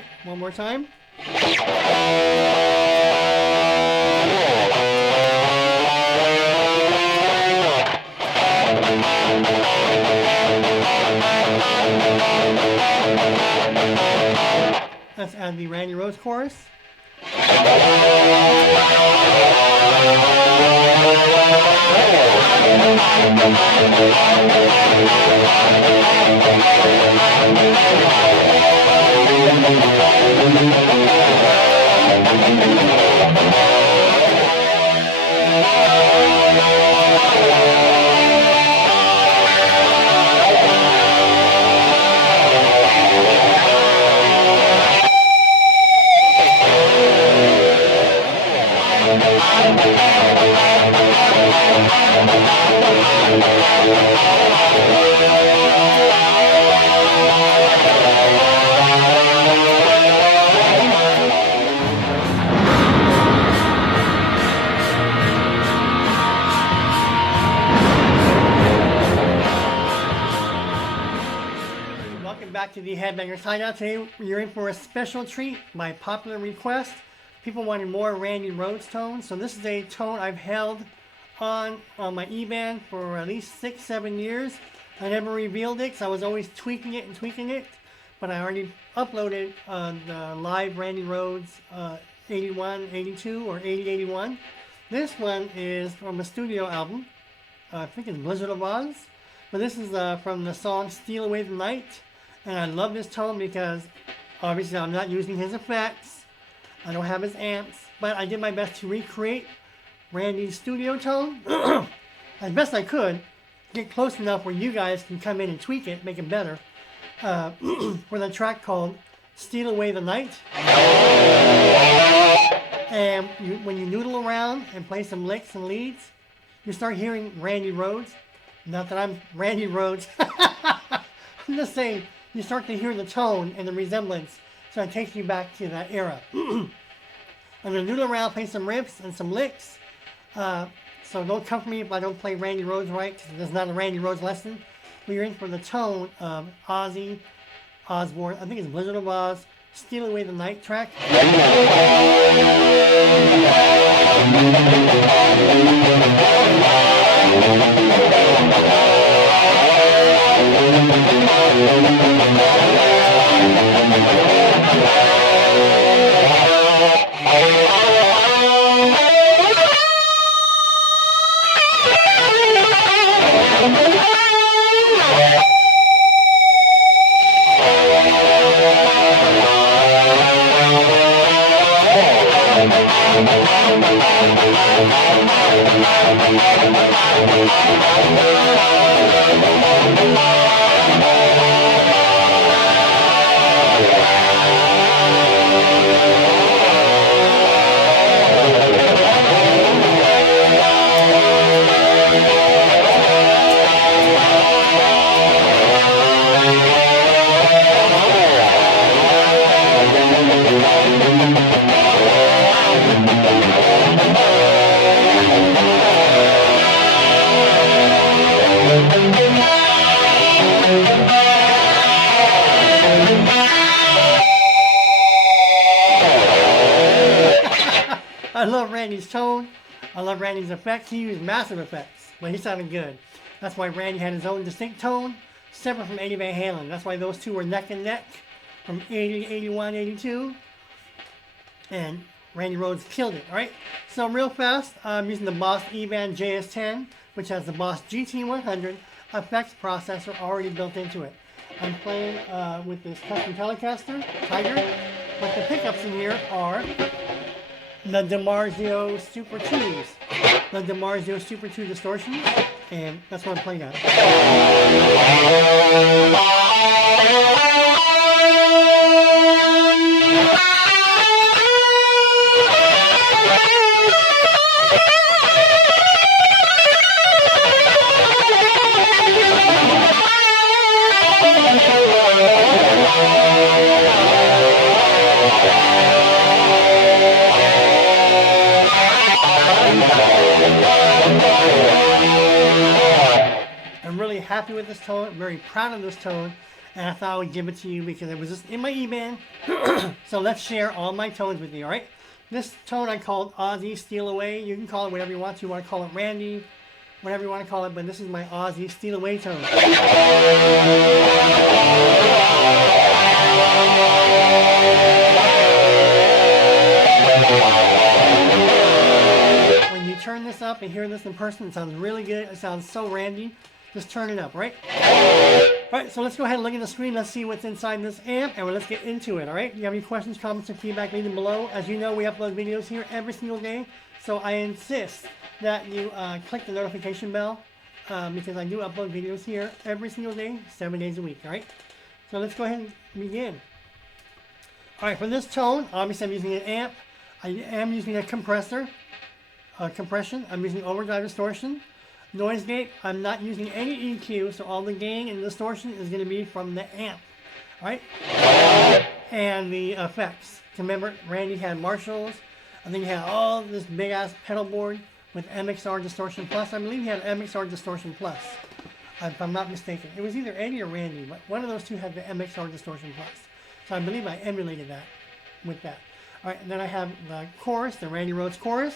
Alright, one more time. Let's add the Randy Rhoads chorus. Welcome back to the Headbangers Hideout. Today you're in for a special treat by popular request. People wanted more Randy Rhoads tones, so this is a tone I've held on my eBand for at least 6-7 years. I never revealed it because I was always tweaking it, but I already uploaded the live Randy Rhoads 81, 82, or 80, 81. This one is from a studio album. I think it's Blizzard of Oz, but this is from the song Steal Away the Night, and I love this tone because obviously I'm not using his effects. I don't have his amps, but I did my best to recreate Randy's studio tone as best I could, get close enough where you guys can come in and tweak it, make it better, for the track called Steal Away the Night. And when you noodle around and play some licks and leads, you start hearing Randy Rhoads. Not that I'm Randy Rhoads. I'm just saying, you start to hear the tone and the resemblance, so it takes you back to that era. I'm going to noodle around, play some riffs and some licks. So don't come for me if I don't play Randy Rhoads right, because there's not a Randy Rhoads lesson. We're in for the tone of Ozzy Osbourne. I think it's Blizzard of Oz, Steal Away the Night track. I love Randy's tone. I love Randy's effects. He used massive effects, but he sounded good. That's why Randy had his own distinct tone, separate from Eddie Van Halen. That's why those two were neck and neck from 80, 81, 82. And Randy Rhoads killed it, alright? So real fast, I'm using the Boss eBand JS-10, which has the Boss GT100 effects processor already built into it. I'm playing with this custom Telecaster, Tiger, but the pickups in here are the DiMarzio Super 2s, the DiMarzio Super 2 distortions, and that's what I'm playing on. I'm really happy with this tone, I'm very proud of this tone, and I thought I would give it to you because it was just in my eBand. So let's share all my tones with you, all right? This tone I called Aussie Steal Away. You can call it whatever you want to. You want to call it Randy, whatever you want to call it, but this is my Aussie Steal Away tone. When you turn this up and hear this in person, it sounds really good. It sounds so Randy. Just turn it up, right? Alright, so let's go ahead and look at the screen. Let's see what's inside this amp, and let's get into it, alright? If you have any questions, comments, or feedback, leave them below. As you know, we upload videos here every single day, so I insist that you click the notification bell because I do upload videos here every single day, 7 days a week, alright? So let's go ahead and begin. Alright, for this tone, obviously I'm using an amp. I am using a compressor, compression. I'm using overdrive distortion. Noise gate, I'm not using any EQ, so all the gain and distortion is going to be from the amp, right? And the effects. Remember, Randy had Marshalls, and then he had all this big ass pedal board with MXR Distortion Plus. I believe he had MXR Distortion Plus, if I'm not mistaken. It was either Eddie or Randy, but one of those two had the MXR Distortion Plus. So I believe I emulated that with that. All right, and then I have the chorus, the Randy Rhoads chorus.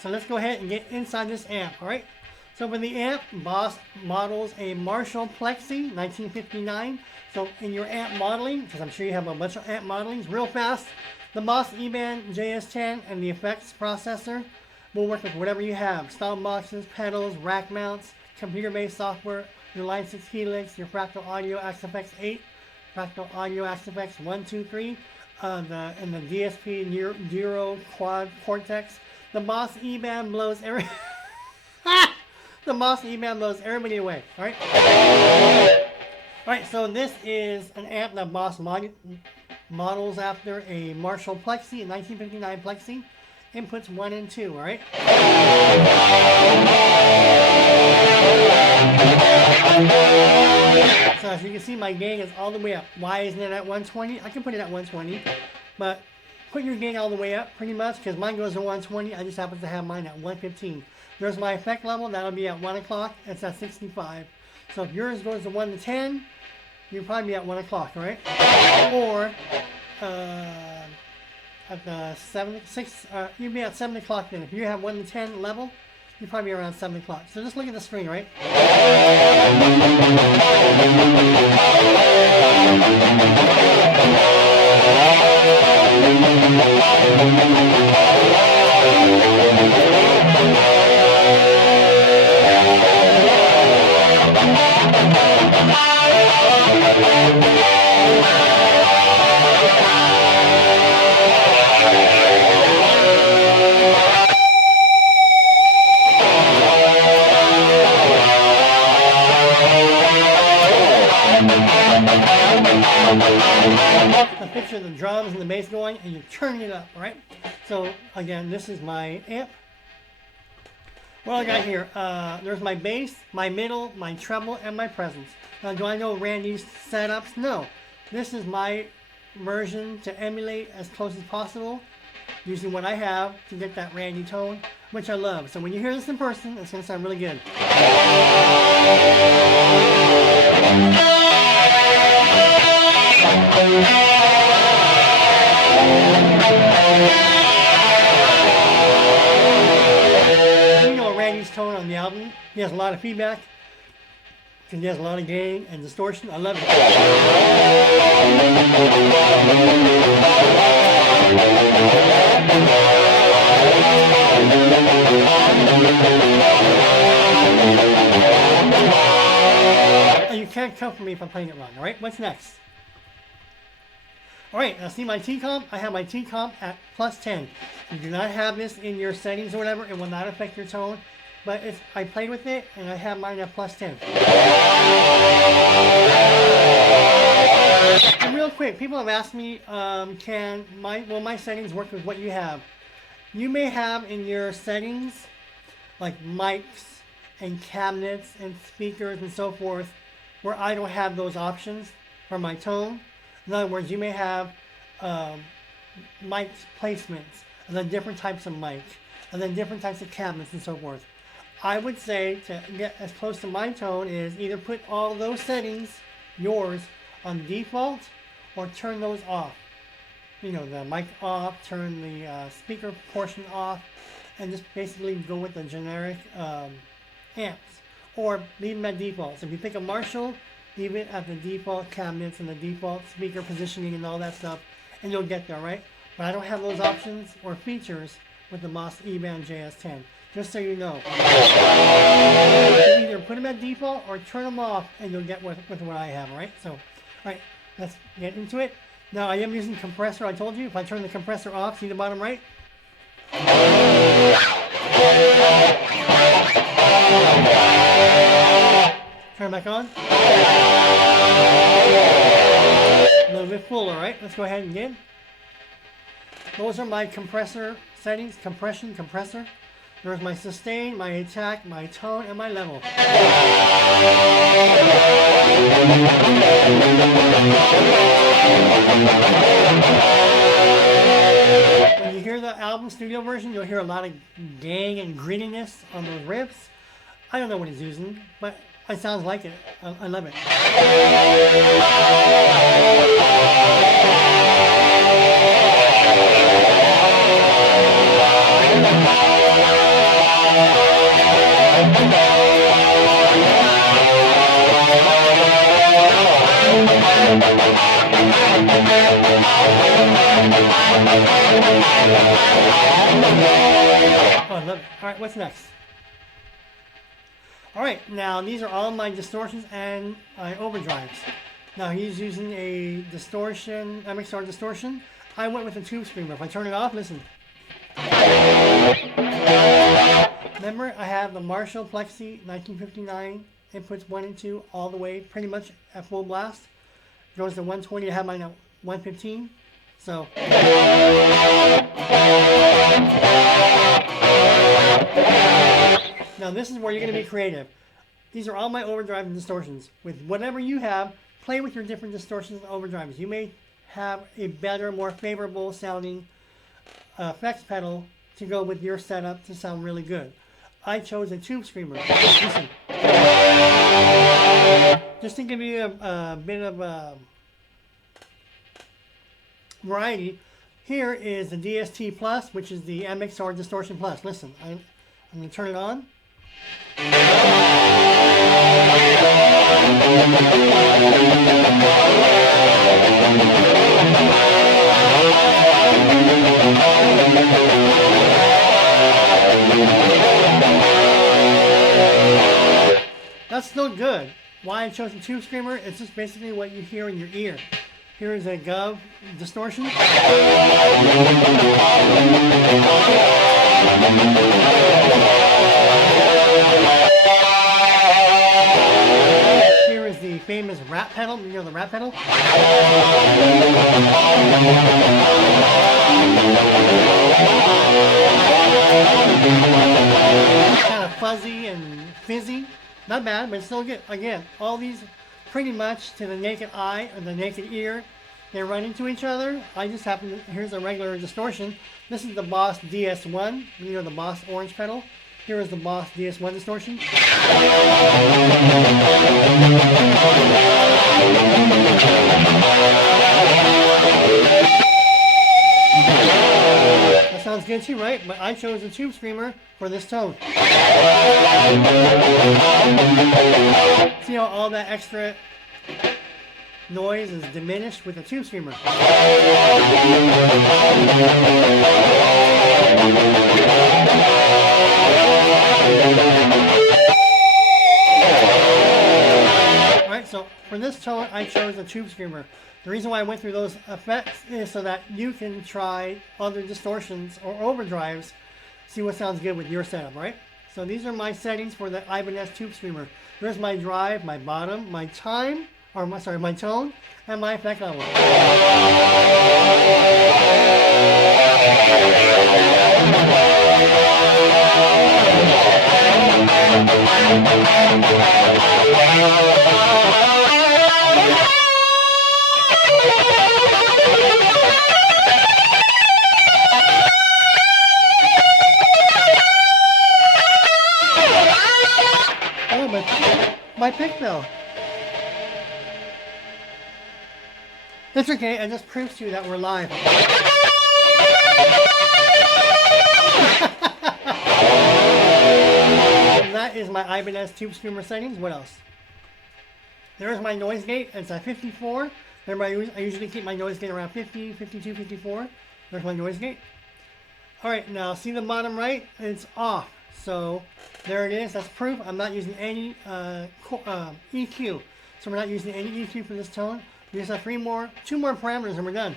So let's go ahead and get inside this amp, all right? So with the amp, Boss models a Marshall Plexi 1959. So in your amp modeling, because I'm sure you have a bunch of amp modelings, real fast, the Boss eBand JS-10 and the effects processor will work with whatever you have. Style boxes, pedals, rack mounts, computer-based software, your Line 6 Helix, your Fractal Audio XFX 8, Fractal Audio XFX 1, 2, 3, and the DSP Neuro Quad Cortex. The Boss eBand blows every the Boss eBand blows everybody away. Alright? Alright, so this is an amp that Boss models after a Marshall Plexi, a 1959 Plexi. Inputs 1 and 2, alright? So as you can see, my gain is all the way up. Why isn't it at 120? I can put it at 120, but put your gain all the way up pretty much, because mine goes to 120. I just happen to have mine at 115. There's my effect level. That'll be at 1 o'clock. It's at 65. So if yours goes to 1 to 10, you'll probably be at 1 o'clock, right? Or at the 6, you'll be at 7 o'clock then. If you have 1 to 10 level, you're probably around 7 o'clock. So just look at the screen, right? Picture the drums and the bass going, and you're turning it up, right? So again, this is my amp. What I got here, there's my bass, my middle, my treble, and my presence. Now, do I know Randy's setups? No. This is my version to emulate as close as possible, using what I have to get that Randy tone, which I love. So when you hear this in person, it's going to sound really good. You know Randy's tone on the album. He has a lot of feedback, because he has a lot of gain and distortion. I love it. And you can't come for me if I'm playing it wrong, alright? What's next? Alright, now see my T-comp? I have my T-comp at +10. You do not have this in your settings or whatever, it will not affect your tone. but I played with it and I have mine at +10. And real quick, people have asked me, can my settings work with what you have? You may have in your settings like mics and cabinets and speakers and so forth, where I don't have those options for my tone. In other words, you may have mic placements, and then different types of mics, and then different types of cabinets and so forth. I would say to get as close to my tone is either put all those settings, yours, on default, or turn those off. You know, the mic off, turn the speaker portion off, and just basically go with the generic amps, or leave them at default. So if you pick a Marshall, leave it at the default cabinets and the default speaker positioning and all that stuff, and you'll get there, right? But I don't have those options or features with the Boss eBand JS-10, just so you know. Either put them at default or turn them off, and you'll get with what I have, right? So, all right, let's get into it. Now, I am using compressor. I told you, if I turn the compressor off, see the bottom right? Turn it back on. A little bit fuller, right? Let's go ahead and get. Those are my compressor settings. Compression, compressor. There's my sustain, my attack, my tone, and my level. When you hear the album studio version, you'll hear a lot of gang and grittiness on those riffs. I don't know what he's using, but it sounds like it. I love it. Oh, I love it. All right, what's next? All right, now these are all my distortions and my overdrives. Now he's using a distortion, MXR distortion. I went with a tube screamer. If I turn it off, listen. Remember, I have the Marshall Plexi 1959 inputs 1 and 2 all the way, pretty much at full blast. Goes to 120. I have mine at 115. So. Now this is where you're going to be creative. These are all my overdrive and distortions. With whatever you have, play with your different distortions and overdrives. You may have a better, more favorable sounding effects pedal to go with your setup to sound really good. I chose a tube screamer. Listen. Just to give you a bit of variety, here is the DST Plus, which is the MXR Distortion Plus. Listen, I'm going to turn it on. That's still good. Why I chose the tube screamer, it's just basically what you hear in your ear. Here is a gov distortion. Here is the famous rap pedal. You know the rap pedal? Kind of fuzzy and fizzy. Not bad, but it's still good. Again, all these pretty much to the naked eye or the naked ear, they run into each other. I just happen to, here's a regular distortion. This is the Boss DS1, you know, the Boss orange pedal. Here is the Boss DS1 distortion. That sounds good too, right? But I chose the tube screamer for this tone. See how all that extra noise is diminished with the tube screamer. Alright, so for this tone I chose the tube screamer. The reason why I went through those effects is so that you can try other distortions or overdrives, see what sounds good with your setup, right? So these are my settings for the Ibanez Tube Screamer. There's my drive, my bottom, my time, or my tone, and my effect level. Oh, my pick bell. It's okay, it just proves to you that we're live. And that is my Ibanez Tube Screamer settings. What else? There's my noise gate. It's at 54. Remember, I usually keep my noise gate around 50, 52, 54. There's my noise gate. Alright, now see the bottom right? It's off. So there it is. That's proof I'm not using any EQ. So we're not using any EQ for this tone. We just have two more parameters and we're done.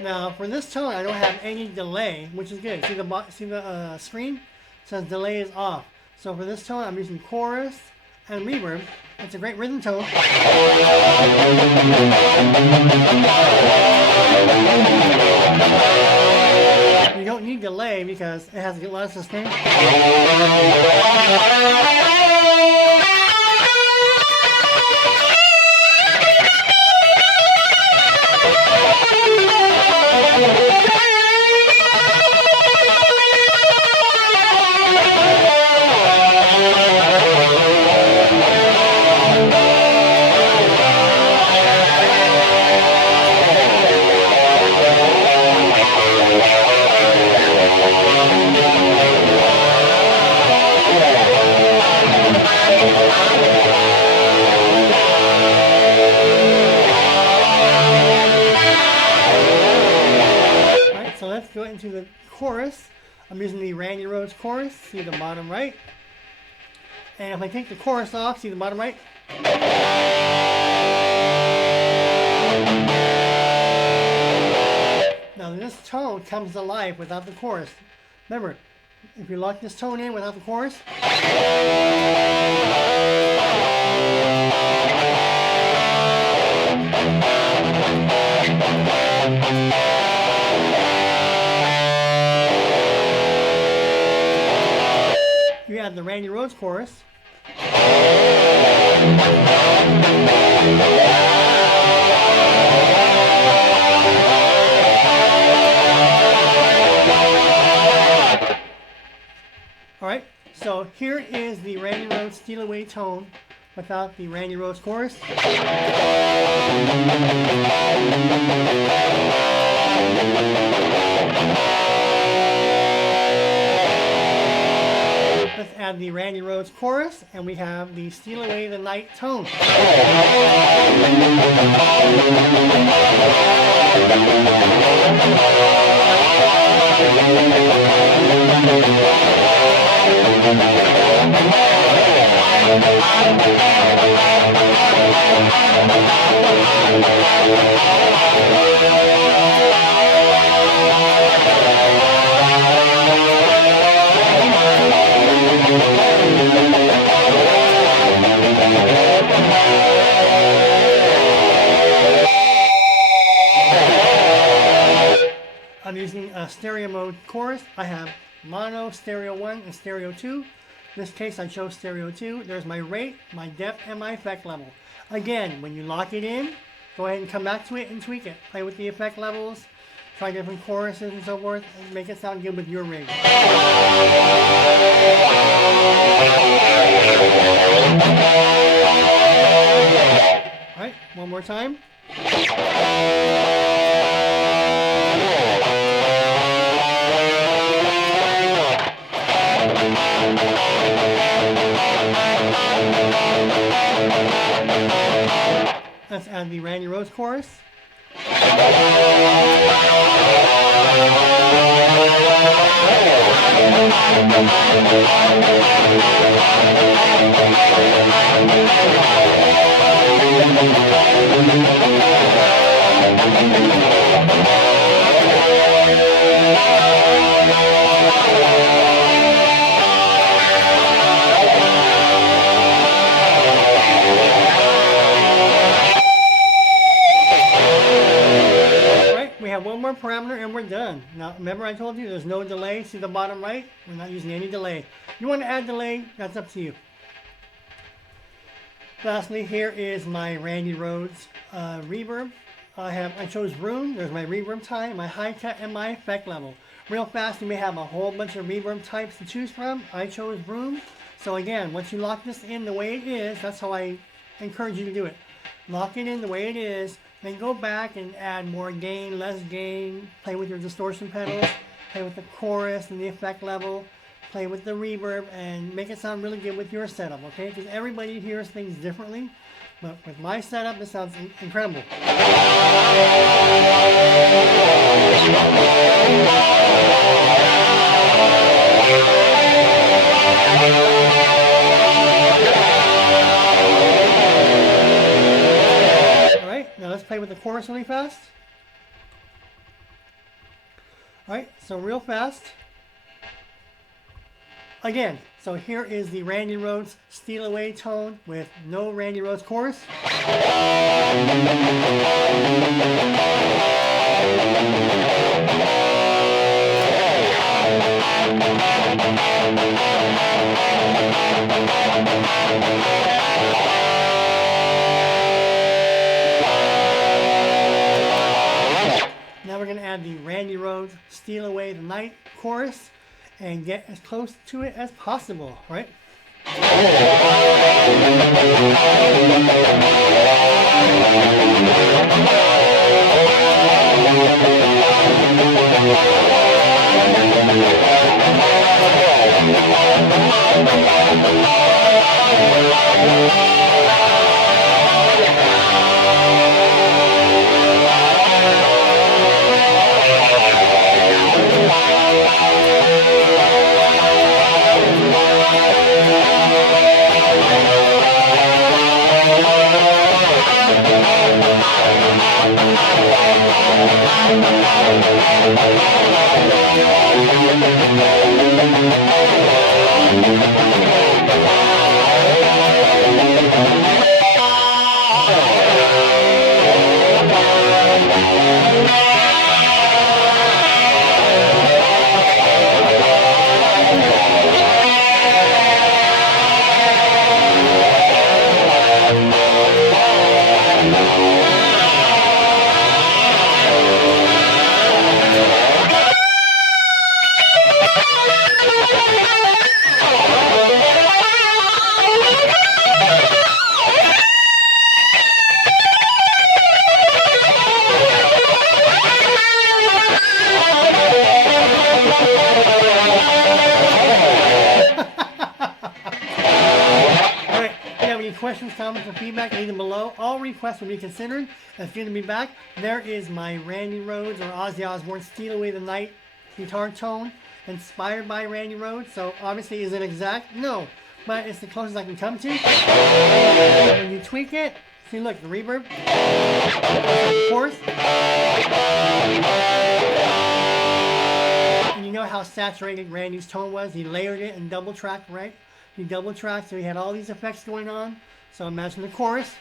Now for this tone, I don't have any delay, which is good. See the screen? It says delay is off. So for this tone, I'm using chorus and reverb. It's a great rhythm tone. You don't need delay because it has a lot of sustain. Go into the chorus. I'm using the Randy Rhoads chorus. See the bottom right. And if I take the chorus off, see the bottom right. Now this tone comes to life without the chorus. Remember, if you lock this tone in without the chorus, you have the Randy Rhoads chorus. Alright, so here is the Randy Rhoads Steal Away tone without the Randy Rhoads chorus. Let's add the Randy Rhoads chorus, and we have the Steal Away the Night tone. I'm using a stereo mode chorus. I have mono, stereo 1, and stereo 2. In this case, I chose stereo 2. There's my rate, my depth, and my effect level. Again, when you lock it in, go ahead and come back to it and tweak it. Play with the effect levels, try different choruses and so forth, and make it sound good with your rig. Alright, one more time. Let's add the Randy Rhoads chorus. more parameter and we're done. Now, remember I told you there's no delay. See the bottom right? We're not using any delay. You want to add delay, that's up to you. Lastly, here is my Randy Rhoads reverb. I chose room. There's my reverb type, my high cut, and my effect level. Real fast, you may have a whole bunch of reverb types to choose from. I chose room. So again, once you lock this in the way it is, that's how I encourage you to do it. Lock it in the way it is, then go back and add more gain, less gain, play with your distortion pedals, play with the chorus and the effect level, play with the reverb, and make it sound really good with your setup, okay? Because everybody hears things differently, but with my setup, this sounds incredible. Now let's play with the chorus really fast. Alright, so real fast. Again, so here is the Randy Rhoads Steal Away tone with no Randy Rhoads chorus. Now we're going to add the Randy Rhoads Steal Away the Night chorus and get as close to it as possible, right? Questions, comments, or feedback, leave them below. All requests will be considered. It's good to be back. There is my Randy Rhoads or Ozzy Osbourne Steal Away the Night guitar tone, inspired by Randy Rhoads. So obviously, is it exact? No, but it's the closest I can come to. When you tweak it, see, look, the reverb, of course. And you know how saturated Randy's tone was? He layered it and double tracked, right? He double tracked, so he had all these effects going on. So imagine the chorus. So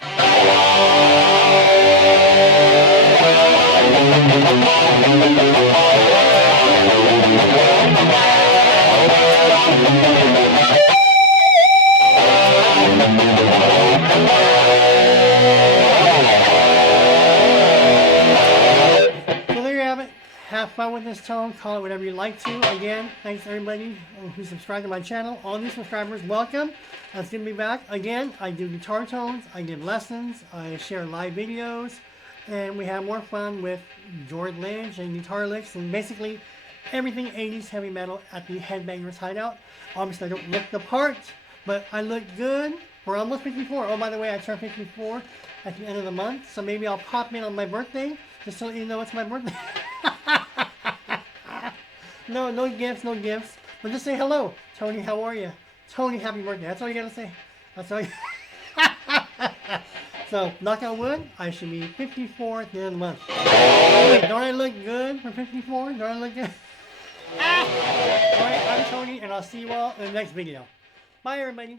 there you have it. Have fun with this tone. Call it whatever you like to. Again, thanks to everybody who subscribed to my channel. All new subscribers, welcome. It's good to be back. Again, I do guitar tones. I give lessons. I share live videos. And we have more fun with George Lynch and guitar licks and basically everything 80s heavy metal at the Headbangers Hideout. Obviously, I don't look the part, but I look good. We're almost 54. Oh, by the way, I turned 54 at the end of the month. So maybe I'll pop in on my birthday just to let you know it's my birthday. No gifts, no gifts. But just say hello. Tony, how are you? Tony, happy birthday. That's all you gotta say. That's all you... So, knock on wood, I should be 54 at the end of the month. Wait, don't I look good for 54? Don't I look good? Alright, I'm Tony, and I'll see you all in the next video. Bye, everybody.